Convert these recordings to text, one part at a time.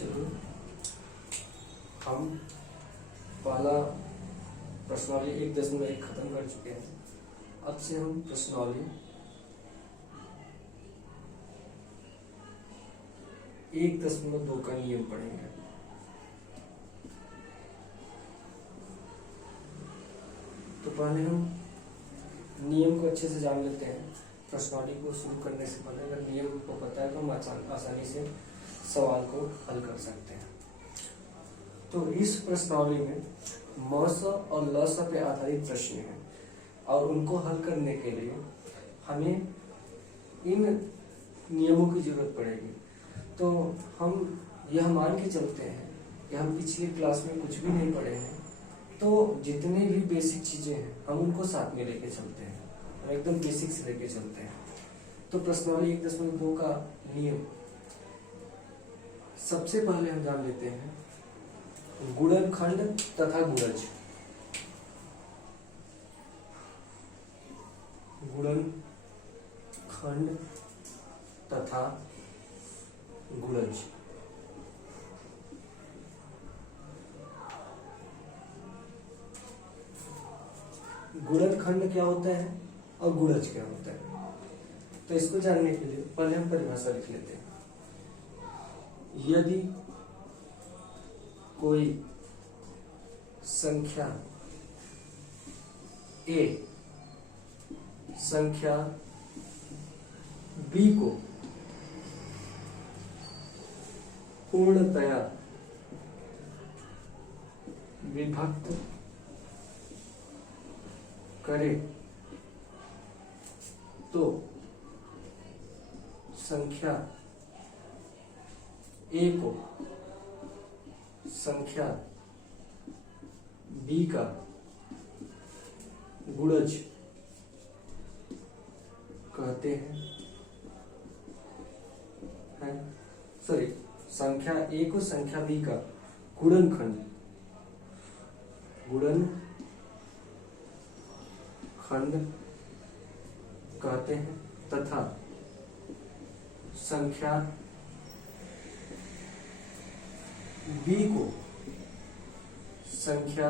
चलो हम पहला प्रश्नावली 1.1 खत्म कर चुके हैं। अब से हम प्रश्नावली 1.2 का नियम पढ़ेंगे। तो पहले हम नियम को अच्छे से जान लेते हैं। प्रश्नावली को शुरू करने से पहले अगर नियम को पता है तो हम आसानी से सवाल को हल कर सकते हैं। तो इस प्रश्नावली में म स और ल स पे आधारित प्रश्न हैं और उनको हल करने के लिए हमें इन नियमों की जरूरत पड़ेगी। तो हम यह मान के चलते हैं कि हम पिछली क्लास में कुछ भी नहीं पढ़े हैं, तो जितने भी बेसिक चीजें हैं हम उनको साथ में लेके चलते हैं और एकदम बेसिक से लेके चलते हैं। तो प्रश्नावली 1.2 का नियम सबसे पहले हम जान लेते हैं गुणनखंड तथा गुणज। गुणनखंड तथा गुणज। गुणनखंड क्या होता है और गुणज क्या होता है, तो इसको जानने के लिए पहले हम परिभाषा लिख लेते हैं। यदि कोई संख्या a संख्या b को पूर्णतया विभक्त करे तो संख्या a को संख्या b का गुणज कहते हैं। सॉरी, संख्या a को संख्या b का गुणनखंड कहते हैं तथा संख्या b को संख्या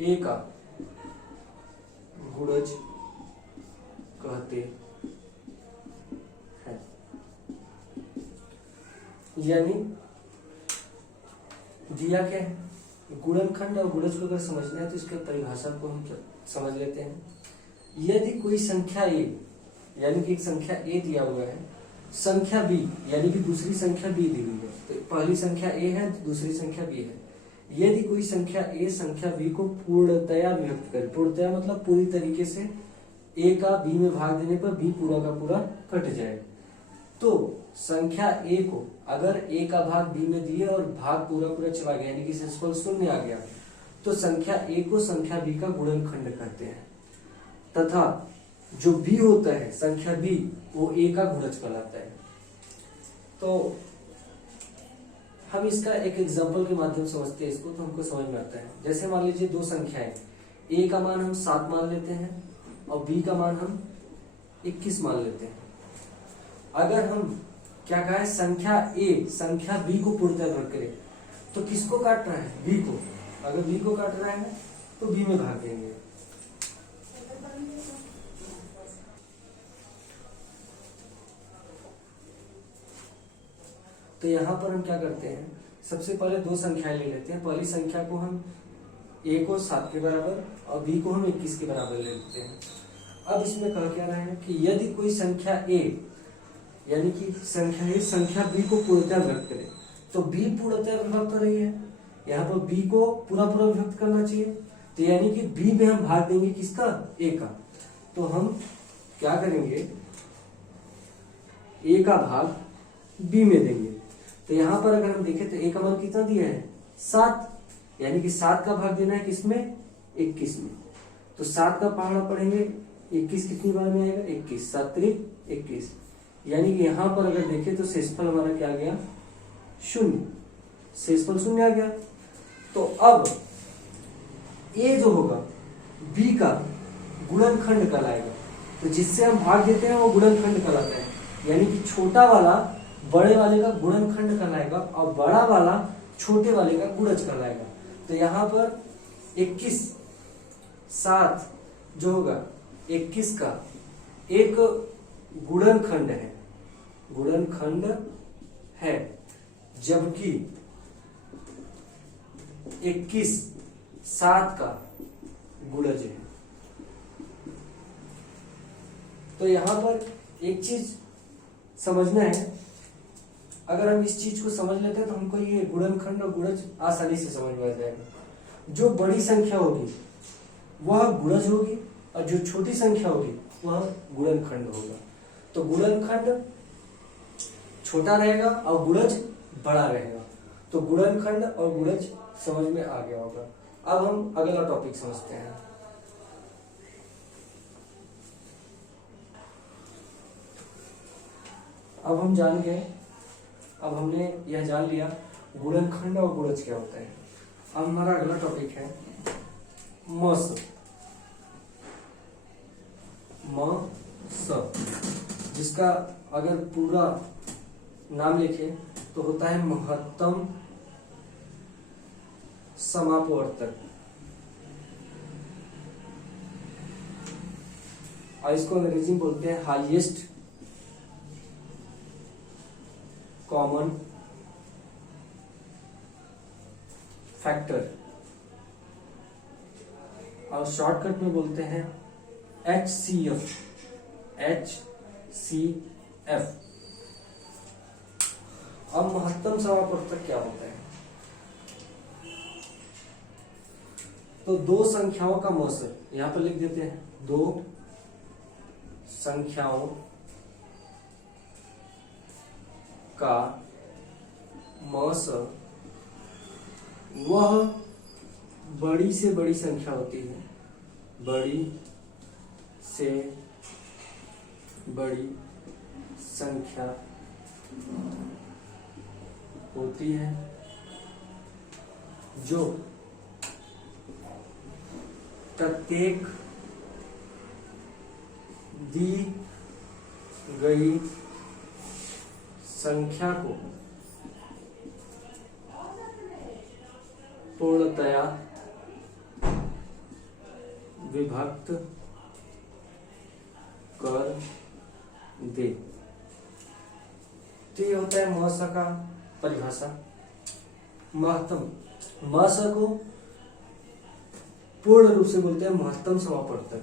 a का गुणज कहते हैं। यानी दिया क्या है, गुणनखंड और गुणज को अगर समझना है तो इसके परिभाषा को हम समझ लेते हैं। यदि कोई संख्या a यानी कि एक संख्या a दिया हुआ है, संख्या b यानी कि दूसरी संख्या b दी हुई है, तो पहली संख्या a है तो दूसरी संख्या b है। यदि कोई संख्या a संख्या b को पूर्णतया विभक्त करे, पूर्णतया मतलब पूरी तरीके से a का b में भाग देने पर b पूरा का पूरा कट जाए, तो संख्या a को अगर a का भाग b में दिए और भाग पूरा पूरा चला गया यानी कि शेषफल 0 आ गया, तो संख्या a को संख्या b का गुणनखंड कहते हैं तथा जो b होता है संख्या b वो a का गुणज कहलाता है। तो हम इसका एक एग्जांपल के माध्यम से समझते हैं इसको, तो हमको समझ में आता है। जैसे मान लीजिए दो संख्याएं, a का मान हम 7 मान लेते हैं और b का मान हम 21 मान लेते हैं। अगर हम क्या कहा है, संख्या a संख्या b को पूर्णतया विभक्त करें तो किसको काट रहा है, b को। अगर b को काट रहा है तो b में भाग देंगे। तो यहाँ पर हम क्या करते हैं, सबसे पहले दो संख्याएं ले लेते हैं। पहली संख्या को हम a को 7 के बराबर और b को हम 21 के बराबर ले लेते हैं। अब इसमें कह क्या रहा है कि यदि कोई संख्या a यानी कि संख्या a संख्या b को पूर्णतया विभक्त करे, तो b पूर्णतया विभक्त हो रही है, यहाँ पर b को पूरा पूरा विभक्त करना चाहिए, तो यानी कि b में हम भाग देंगे किसका, a का। तो हम क्या करेंगे, a का भाग b में देंगे। तो यहाँ पर अगर हम देखें तो a का मान कितना दिया है, 7, यानी कि 7 का भाग देना है किसमें, 21 में। तो 7 का पहाड़ा पढ़ेंगे, 21 कितनी बार में आएगा, 21, 7 त्रिक 21, यानी कि यहाँ पर अगर देखें तो शेषफल हमारा क्या आ गया, 0, शेषफल 0 आ गया। तो अब a जो होगा b का गुणनखंड कहलाएगा, तो जिससे हम भाग देते हैं वो गुणनखंड कहलाता है। यानी कि छोटा वाला बड़े वाले का गुणनखंड कहलाएगा और बड़ा वाला छोटे वाले का गुणज कहलाएगा। तो यहाँ पर 21 7 जो होगा 21 का एक गुणनखंड है, जबकि 21 7 का गुणज है। तो यहां पर एक चीज समझना है, अगर हम इस चीज को समझ लेते हैं तो हमको ये गुणनखंड और गुणज आसानी से समझ में आ जाएगा। जो बड़ी संख्या होगी वह गुणज होगी और जो छोटी संख्या होगी वह गुणनखंड होगा। तो गुणनखंड छोटा रहेगा और गुणज बड़ा रहेगा। तो गुणनखंड और गुणज समझ में आ गया होगा। अब हम अगला टॉपिक समझते हैं। अब हम जान गए, अब हमने यह जान लिया गुणनखंड और गुणज क्या होता है। अब हमारा अगला टॉपिक है मस। जिसका अगर पूरा नाम लिखे तो होता है महत्तम समापवर्तक, और इसको अंग्रेजी में बोलते हैं हाईएस्ट कॉमन फैक्टर, और शॉर्टकट में बोलते हैं HCF। अब महत्तम समापवर्तक क्या होता है? तो दो संख्याओं का मौस, यहां पर लिख देते हैं, दो संख्याओं का मौस वह बड़ी से बड़ी संख्या होती है, बड़ी से बड़ी संख्या होती है जो प्रत्येक दी गई संख्या को पूर्णतया विभक्त कर दे। तो ये होता है महस का परिभाषा। महत्तम महस को पूर्ण रूप से बोलते हैं महत्तम समापवर्तक,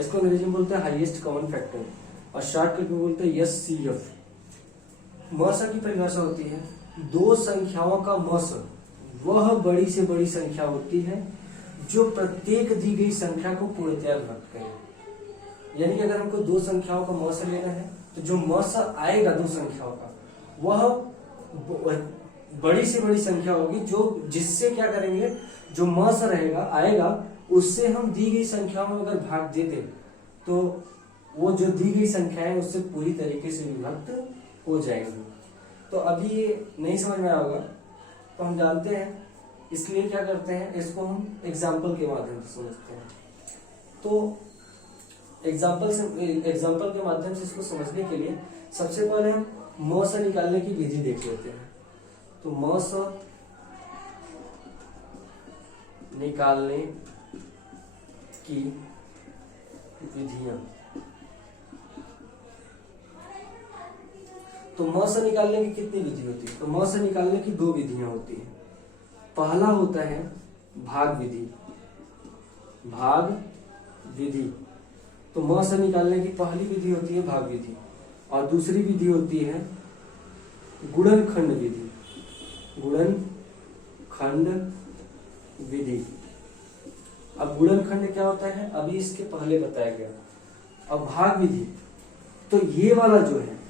इसको अंग्रेजी में बोलते हैं हाईएस्ट कॉमन फैक्टर, और शॉर्टकट में बोलते हैं HCF। महस की परिभाषा होती है दो संख्याओं का महस वह बड़ी से बड़ी संख्या होती है जो प्रत्येक दी गई संख्या को पूर्णतया विभक्त करे। यानी कि अगर हमको दो संख्याओं का महस लेना है तो जो महस आएगा दो संख्याओं का वह बड़ी से बड़ी संख्या होगी, जो जिससे क्या करेंगे, जो महस रहेगा आएगा उससे हम दी गई संख्याओं में अगर भाग दे दें तो वो जो दी गई संख्या है उससे पूरी तरीके से विभक्त हो जाएंगे। तो अभी ये नहीं समझ में आया होगा तो हम जानते हैं, इसलिए क्या करते हैं, इसको हम एग्जाम्पल के माध्यम से समझते हैं। तो एग्जाम्पल के माध्यम से इसको समझने के लिए सबसे पहले हम मौस निकालने की विधि देख लेते हैं। तो मौस निकालने की विधियां, तो मौस निकालने की कितनी विधि होती है? तो मौस निकालने की दो विधियां होती है। पहला होता है भाग विधि। भाग विधि, तो मौस निकालने की पहली विधि होती है भाग विधि, और दूसरी विधि होती है गुणनखंड विधि। गुणनखंड विधि, अब गुणनखंड क्या होता है अभी इसके पहले बताया गया। अब भाग विधि, तो ये वाला जो है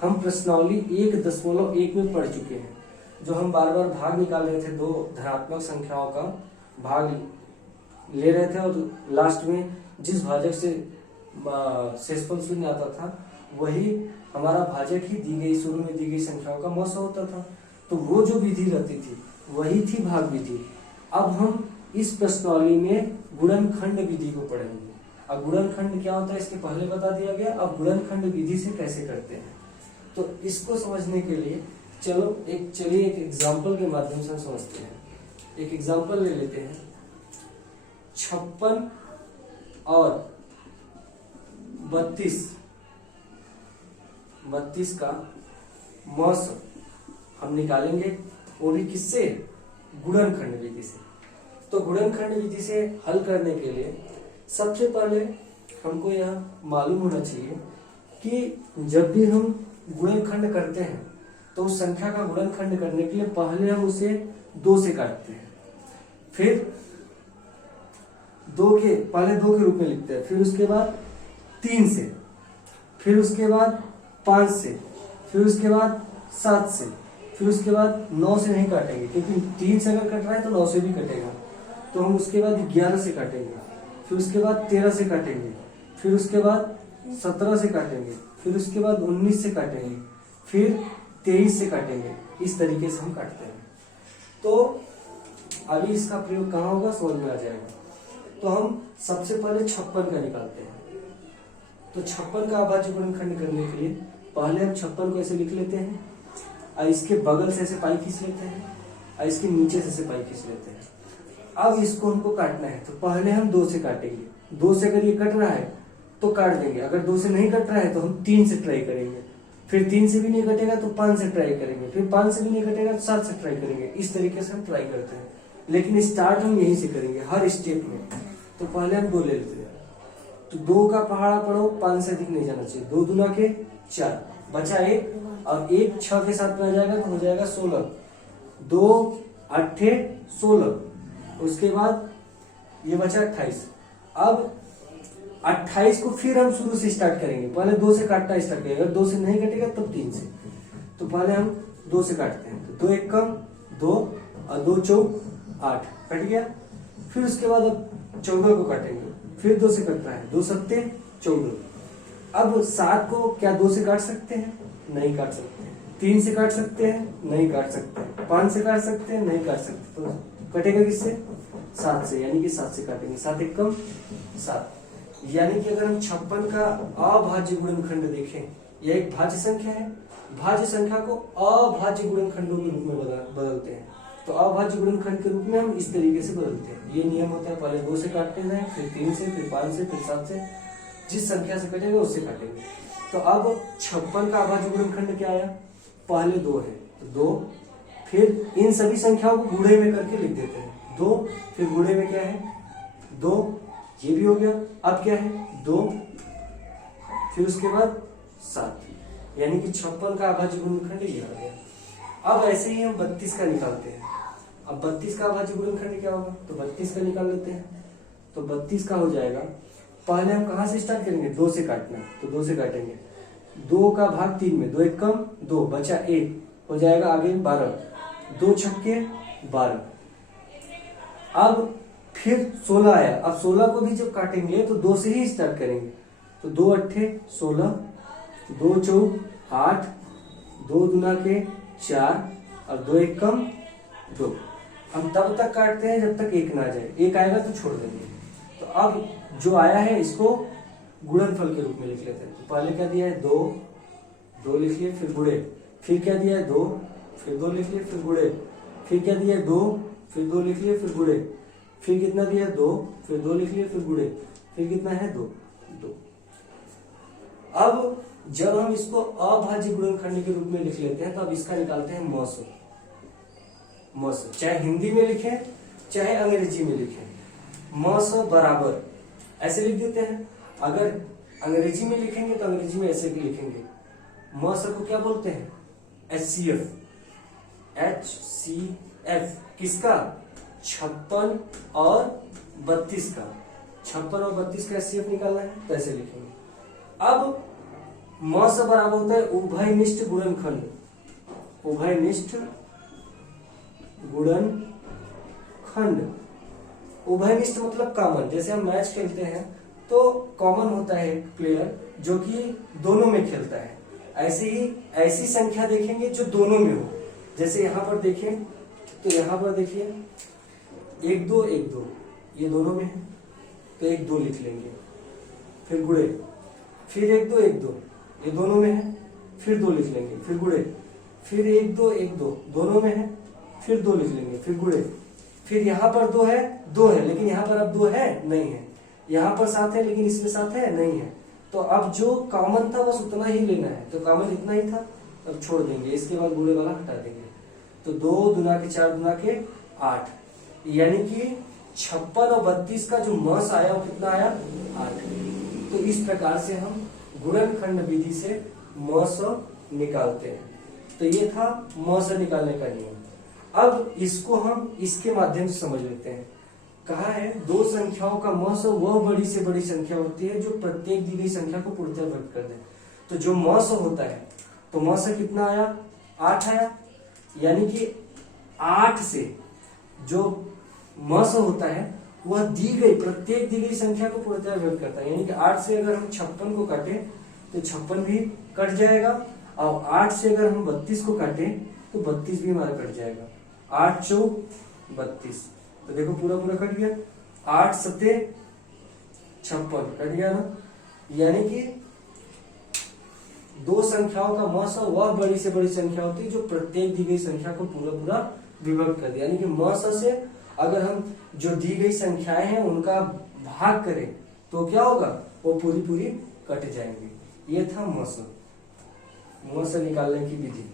हम प्रश्नावली 1.1 में पढ़ चुके हैं, जो हम बार बार भाग निकाल रहे थे, दो धनात्मक संख्याओं का भाग ले रहे थे और लास्ट में जिस भाजक से शेषफल शून्य आता था वही हमारा भाजक ही दी गई शुरू में दी गई संख्याओं का मौसा होता था। तो वो जो विधि रहती थी वही थी भाग विधि। अब हम इस प्रश्नावली में गुणनखंड विधि को पढ़ेंगे। अब गुणनखंड क्या होता है इसके पहले बता दिया गया। अब गुणनखंड विधि से कैसे करते हैं, तो इसको समझने के लिए चलिए एक एग्जाम्पल के माध्यम से हम समझते हैं। एक एग्जाम्पल ले लेते हैं। 56 और 32 का मौसम हम निकालेंगे, वो भी किससे? गुणनखंड विधि से। तो गुणनखंड विधि से हल करने के लिए सबसे पहले हमको यह मालूम होना चाहिए कि जब भी हम गुणनखंड करते हैं तो उस संख्या का गुणनखंड करने के लिए पहले हम उसे 2 से काटते हैं, फिर पहले 2 के रूप में लिखते हैं, फिर उसके बाद 3 से, फिर उसके बाद 5 से, फिर उसके बाद 7 से, फिर उसके बाद 9 से नहीं काटेंगे क्योंकि 3 से अगर कट रहा है तो 9 से भी कटेगा। तो हम उसके बाद 11 से काटेंगे, फिर उसके बाद 13 से काटेंगे, फिर उसके बाद 17 से काटेंगे, फिर उसके बाद 19 से काटेंगे, फिर 23 से काटेंगे। इस तरीके से हम काटते हैं। तो अभी इसका प्रयोग कहाँ होगा समझ में आ जाएगा। तो हम सबसे पहले 56 का निकालते हैं। तो 56 का अभाज्य गुणनखंड करने के लिए पहले हम 56 को ऐसे लिख लेते हैं और इसके बगल से ऐसे पाई खींच लेते हैं और इसके नीचे से ऐसे पाई खींच लेते हैं। अब इसको हमको काटना है तो पहले हम 2 से काटेंगे। 2 से अगर ये कट रहा है तो काट देंगे, अगर 2 से नहीं कट रहा है तो हम 3 से ट्राई करेंगे, फिर 3 से भी नहीं कटेगा तो 5 से ट्राई करेंगे, फिर 5 से भी नहीं कटेगा तो 7 से ट्राई करेंगे। इस तरीके से हम ट्राई करते हैं, लेकिन स्टार्ट हम यहीं से करेंगे हर स्टेप में। तो पहले हम 2 ले लेते हैं। तो 2 का पहाड़ा पढ़ो, 5 से अधिक नहीं जाना चाहिए। 2 दूना के 4, बचा 1 और 1 6 के साथ में आ जाएगा तो हो जाएगा 16। 2 8 16, उसके बाद ये बचा 28। अब 28 को फिर हम शुरू से स्टार्ट करेंगे, पहले 2 से काटना स्टार्ट करेंगे। अगर 2 से नहीं कटेगा तब 3 से। तो पहले हम 2 से काटते हैं। तो 2 1 कम 2 और 2 4 8 कट गया। फिर उसके बाद अब 14 को काटेंगे, फिर 2 से कट रहा है, 2 7 14। अब 7 को क्या 2 से काट सकते हैं? नहीं काट सकते। 3 से काट सकते हैं? नहीं काट सकते। 5 से काट सकते हैं? नहीं काट सकते। तो कटेगा किससे? 7 से, यानी कि 7 से काटेंगे। 7 1 कम 7। यानी कि अगर हम 56 का अभाज्य गुणनखंड देखें, यह एक भाज्य संख्या है। भाज्य संख्या को अभाज्य गुणनखंडों के रूप में बदलते हैं। तो अभाज्य गुणनखंड के रूप में हम इस तरीके से बदलते हैं। ये नियम होता है, पहले 2 से काटते हैं, फिर 3 से, फिर 5 से, फिर 7 से, जिस संख्या से कटेगा उससे काटेंगे। तो अब 56 का अभाज्य गुणनखंड क्या आया? पहले 2 है तो 2, फिर इन सभी संख्याओं को गुणे में करके लिख देते हैं। 2 फिर गुणे में क्या है? 2, ये भी हो गया। अब क्या है? 2 फिर उसके बाद 7, यानी कि 56 का अभाज्य गुणनखंड ये आ गया। अब ऐसे ही हम 32 का निकालते हैं। अब 32 का अभाज्य गुणनखंड क्या होगा? तो 32 का निकाल लेते हैं। तो 32 का हो जाएगा, पहले हम कहां से स्टार्ट करेंगे? 2 से काटना, तो 2 से काटेंगे। 2 का भाग 3 में, 2 1 कम 2, बचा 1, हो जाएगा आगे 12। 2 छक्के 12। अब फिर 16 आया। अब 16 को भी जब काटेंगे तो 2 से ही स्टार्ट करेंगे। तो 2 8 16, 2 4 8, 2 दूना के 4 और 2 1 कम 2। हम तब तक काटते हैं जब तक 1 ना आ जाए। 1 आएगा तो छोड़ देंगे। तो अब जो आया है इसको गुणनफल के रूप में लिख लेते हैं। तो पहले क्या दिया है? 2 लिख लिए, फिर गुणे। फिर क्या दिया है? 2, फिर 2 लिख लिए, फिर गुणे। फिर क्या दिया है? 2, फिर 2 लिख लिए, फिर गुणे। फिर कितना दिया? 2, फिर 2 लिख लिए, फिर गुणे। फिर कितना है? 2। अब जब हम इसको अभाज्य गुणनखंड के रूप में लिख लेते हैं तो अब इसका निकालते हैं मौसम। चाहे हिंदी में लिखें चाहे अंग्रेजी में लिखें, मौसम बराबर ऐसे लिख देते हैं। अगर अंग्रेजी में लिखेंगे तो अंग्रेजी में ऐसे भी लिखेंगे। मौसम को क्या बोलते हैं? HCF। किसका? 56 और 32 का। 56 और 32 का HCF निकालना है तो ऐसे लिखेंगे। अब मौसम बराबर होता है उभयनिष्ठ गुणनखंड। उभयनिष्ठ गुणनखंड। उभयनिष्ठ मतलब कॉमन। जैसे हम मैच खेलते हैं तो कॉमन होता है एक प्लेयर जो कि दोनों में खेलता है। ऐसे ही ऐसी संख्या देखेंगे जो दोनों में हो। जैसे यहाँ पर देखें तो यहाँ पर देखिए 1 2 1 2, ये दोनों में है तो 1 2 लिख लेंगे। फिर गुणे, फिर 1 2 1 2, ये दोनों में है, फिर 2 लिख लेंगे, फिर गुणे, फिर 1 2 1 2 दोनों में है, फिर 2 लिख लेंगे, फिर गुणे, फिर यहाँ पर 2 है लेकिन यहाँ पर अब 2 है नहीं है, यहाँ पर 7 है लेकिन इसमें 7 है नहीं है। तो अब जो कॉमन था बस उतना ही लेना है, तो कॉमन इतना ही था, अब छोड़ देंगे, इसके बाद गुणे वाला हटा देंगे। तो 2 दूना के 4 दूना के 8, यानी कि 56 और 32 का जो मस आया वो कितना आया 8। तो इस प्रकार से हम गुणनखंड विधि से मस निकालते हैं। तो ये था मस निकालने का नियम। अब इसको हम इसके माध्यम से समझ लेते हैं। कहा है दो संख्याओं का मस वह बड़ी से बड़ी संख्या होती है जो प्रत्येक दी गई संख्या को पूर्णतः व्यक्त कर दे। तो जो मस होता है तो मस कितना आया 8 आया, यानी कि 8 से जो मस होता है वह दी गई प्रत्येक दी गई संख्या को पूर्णतः व्यक्त करता है। यानी कि 8 से अगर हम 56 को काटें तो 56 भी कट जाएगा, और 8 से अगर हम 32 को काटें तो 32 भी हमारा कट जाएगा। 8 चौक 32, तो देखो पूरा पूरा कट गया। 8 सत्ते 56 कट गया ना। यानी कि दो संख्याओं का मस वह बड़ी से बड़ी संख्या होती है जो प्रत्येक दी गई संख्या को पूरा पूरा विभक्त कर दे। यानी कि मस से अगर हम जो दी गई संख्याएं हैं उनका भाग करें तो क्या होगा, वो पूरी पूरी कट जाएंगे। ये था मस निकालने की विधि।